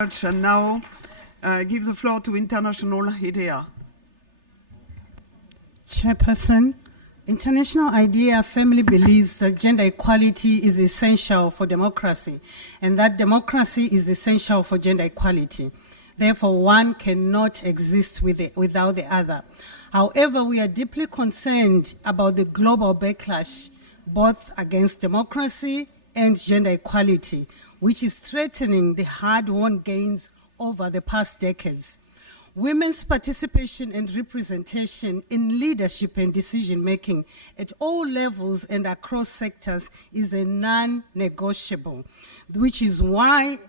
And now give the floor to International IDEA. Chairperson, International IDEA firmly believes that gender equality is essential for democracy and that democracy is essential for gender equality. Therefore, one cannot exist without the other. However, we are deeply concerned about the global backlash both against democracy and gender equality, which is threatening the hard-won gains over the past decades. Women's participation and representation in leadership and decision-making at all levels and across sectors is a non-negotiable, which is why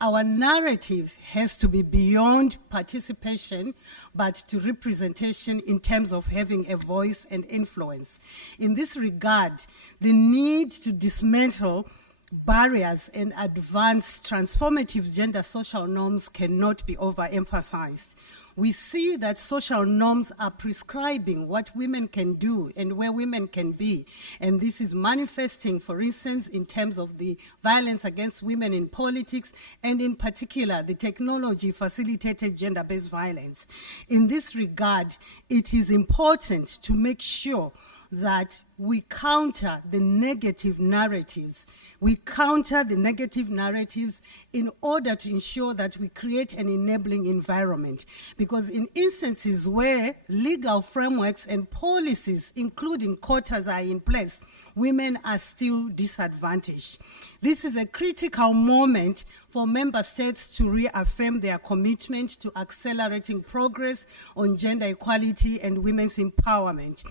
our narrative has to be beyond participation, but to representation in terms of having a voice and influence. In this regard, the need to dismantle barriers and advance transformative gender social norms cannot be overemphasized. We see that social norms are prescribing what women can do and where women can be. And this is manifesting, for instance, in terms of the violence against women in politics, and in particular, the technology-facilitated gender-based violence. In this regard, it is important to make sure that we counter the negative narratives. We counter the negative narratives in order to ensure that we create an enabling environment. Because in instances where legal frameworks and policies, including quotas, are in place, women are still disadvantaged. This is a critical moment for member states to reaffirm their commitment to accelerating progress on gender equality and women's empowerment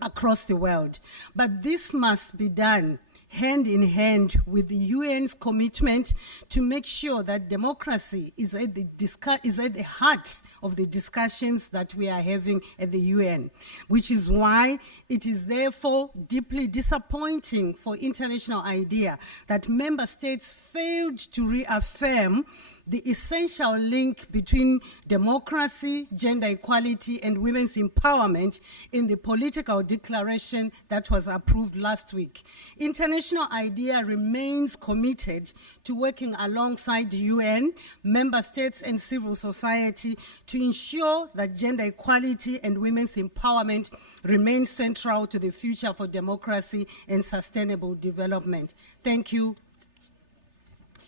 across the world. But this must be done hand in hand with the UN's commitment to make sure that democracy is at the heart of the discussions that we are having at the UN, which is why it is therefore deeply disappointing for International IDEA that member states failed to reaffirm the essential link between democracy, gender equality, and women's empowerment in the political declaration that was approved last week. International IDEA remains committed to working alongside the UN, member states, and civil society to ensure that gender equality and women's empowerment remain central to the future for democracy and sustainable development. Thank you.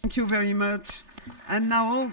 Thank you very much. And now